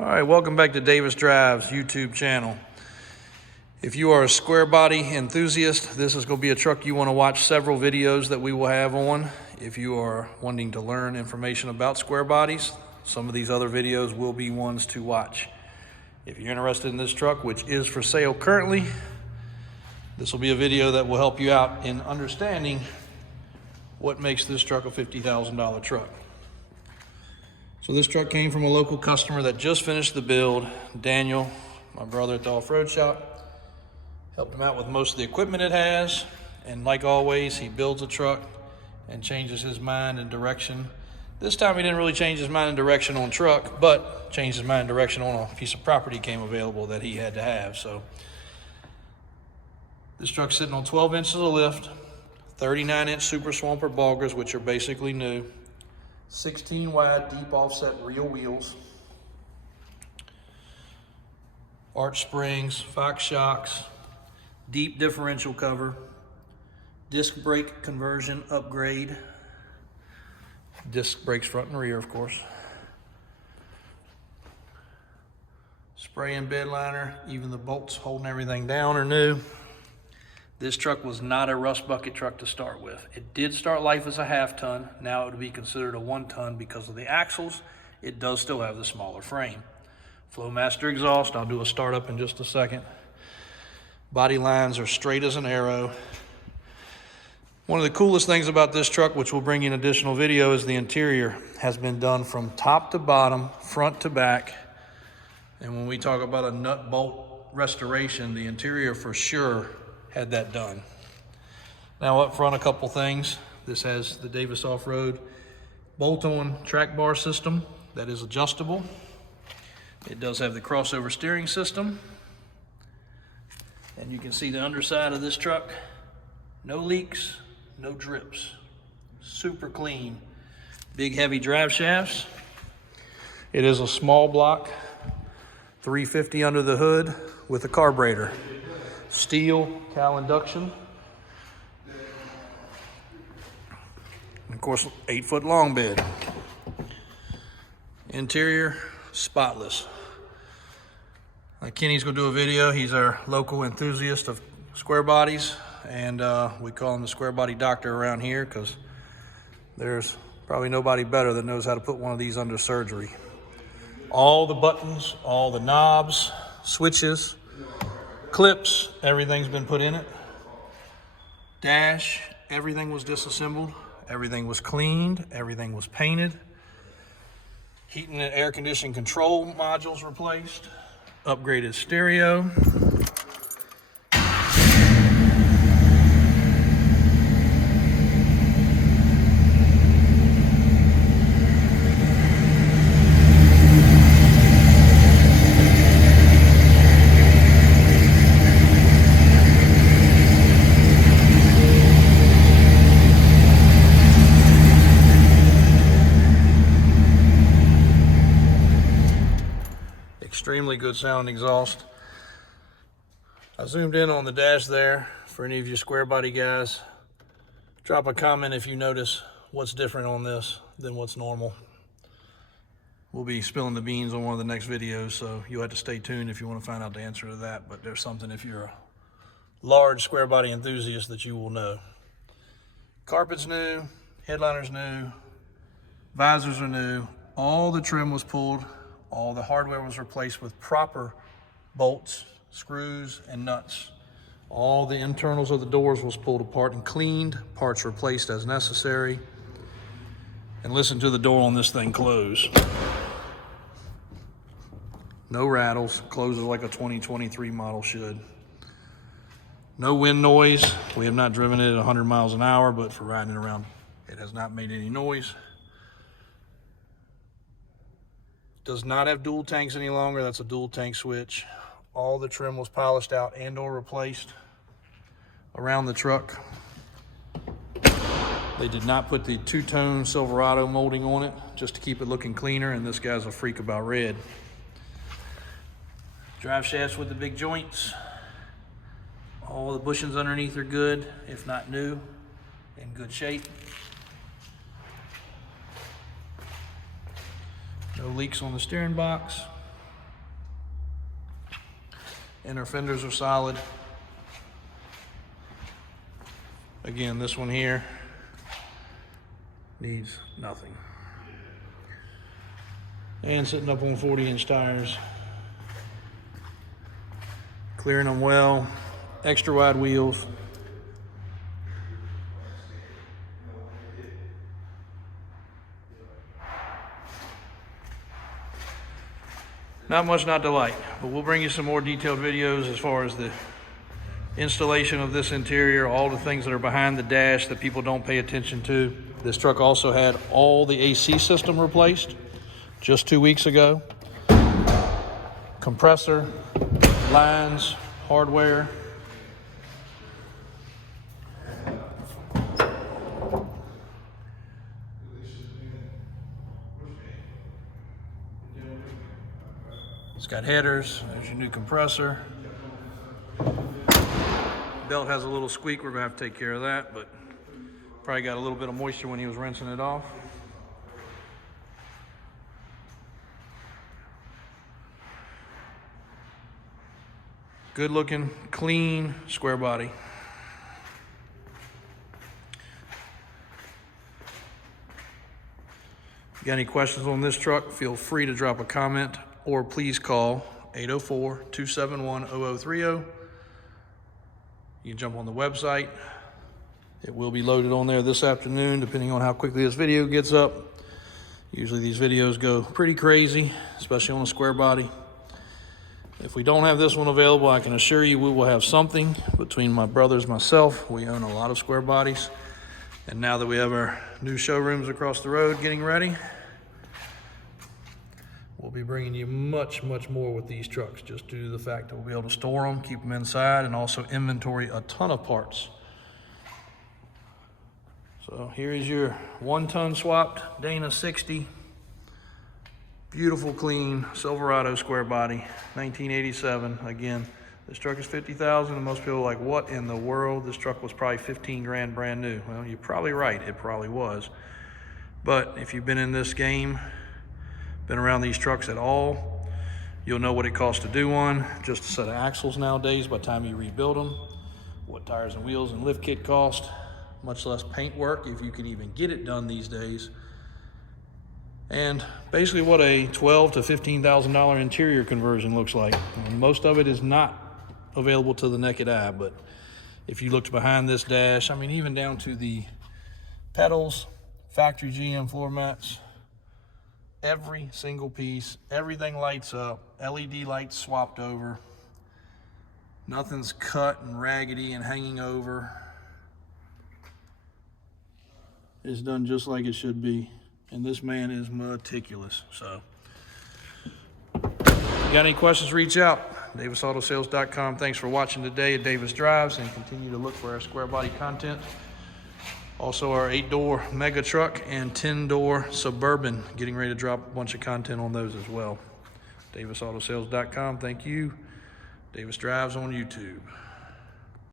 All right, welcome back to Davis Drive's YouTube channel. If you are a square body enthusiast, this is going to be a truck you want to watch several videos that we will have on. If you are wanting to learn information about square bodies, some of these other videos will be ones to watch. If you're interested in this truck, which is for sale currently, this will be a video that will help you out in understanding what makes this truck a $50,000 truck. So this truck came from a local customer that just finished the build. Daniel, my brother at the Offroad shop, helped him out with most of the equipment it has. And like always, he builds a truck and changes his mind and direction. This time he didn't really change his mind and direction on truck, but changed his mind and direction on a piece of property came available that he had to have. So this truck's sitting on 12 inches of lift, 39-inch Super Swamper boggers, which are basically new. 16 wide deep offset real wheels, arch springs, Fox shocks, deep differential cover, disc brake conversion upgrade, disc brakes front and rear, of course, spray and bed liner, even the bolts holding everything down are new. This truck was not a rust bucket truck to start with. It did start life as a half-ton. Now it would be considered a 1-ton because of the axles. It does still have the smaller frame. Flowmaster exhaust. I'll do a startup in just a second. Body lines are straight as an arrow. One of the coolest things about this truck, which will bring you an additional video, is the interior has been done from top to bottom, front to back. And when we talk about a nut bolt restoration, the interior for sure had that done. Now up front, a couple things. This has the Davis Offroad bolt-on track bar system that is adjustable. It does have the crossover steering system. And you can see the underside of this truck. No leaks, no drips. Super clean. Big heavy drive shafts. It is a small block, 350 under the hood with a carburetor. Steel cowl induction, and of course 8-foot long bed. Interior spotless. Kenny's gonna do a video. He's our local enthusiast of square bodies, and we call him the square body doctor around here because there's probably nobody better that knows how to put one of these under surgery. All the buttons, all the knobs, switches, clips, everything's been put in it. Dash, everything was disassembled, everything was cleaned, everything was painted. Heating and air conditioning control modules replaced, upgraded stereo. Extremely good sound exhaust. I zoomed in on the dash there. For any of you square body guys, drop a comment if you notice what's different on this than what's normal. We'll be spilling the beans on one of the next videos, so you'll have to stay tuned if you want to find out the answer to that. But there's something, if you're a large square body enthusiast, that you will know. Carpet's new, headliner's new, visors are new, all the trim was pulled. All the hardware was replaced with proper bolts, screws, and nuts. All the internals of the doors was pulled apart and cleaned, parts replaced as necessary. And listen to the door on this thing close. No rattles, closes like a 2023 model should. No wind noise. We have not driven it at 100 miles an hour, but for riding it around, it has not made any noise. Does not have dual tanks any longer. That's a dual tank switch. All the trim was polished out and or replaced around the truck. They did not put the two-tone Silverado molding on it just to keep it looking cleaner, and this guy's a freak about red. Drive shafts with the big joints. All the bushings underneath are good, if not new, in good shape. No leaks on the steering box. Inner fenders are solid. Again, this one here needs nothing. And sitting up on 40-inch tires. Clearing them well. Extra wide wheels. Not much not to like, but we'll bring you some more detailed videos as far as the installation of this interior, all the things that are behind the dash that people don't pay attention to. This truck also had all the AC system replaced just 2 weeks ago. Compressor, lines, hardware. It's got headers, there's your new compressor. Belt has a little squeak, we're gonna have to take care of that, but probably got a little bit of moisture when he was rinsing it off. Good looking, clean, square body. If you got any questions on this truck, feel free to drop a comment or please call 804-271-0030. You can jump on the website. It will be loaded on there this afternoon, depending on how quickly this video gets up. Usually these videos go pretty crazy, especially on a square body. If we don't have this one available, I can assure you we will have something. Between my brothers, myself, we own a lot of square bodies. And now that we have our new showrooms across the road getting ready, we'll be bringing you much, much more with these trucks, just due to the fact that we'll be able to store them, keep them inside, and also inventory a ton of parts. So here is your 1-ton swapped Dana 60. Beautiful, clean Silverado square body, 1987. Again, this truck is $50,000, and most people are like, what in the world? This truck was probably 15 grand brand new. Well, you're probably right, it probably was. But if you've been in this game, been around these trucks at all, you'll know what it costs to do one. Just a set of axles nowadays, by the time you rebuild them, what tires and wheels and lift kit cost, much less paint work, if you can even get it done these days. And basically what a $12,000 to $15,000 interior conversion looks like. And most of it is not available to the naked eye, but if you looked behind this dash, I mean, even down to the pedals, factory GM floor mats, every single piece, everything lights up, LED lights swapped over, nothing's cut and raggedy and hanging over. It's done just like it should be. And this man is meticulous. So, if you got any questions, reach out. DavisAutoSales.com. Thanks for watching today at Davis Drives, and continue to look for our square body content. Also our 8-door mega truck and 10-door Suburban, getting ready to drop a bunch of content on those as well. DavisAutoSales.com. Thank you. Davis Drives on YouTube.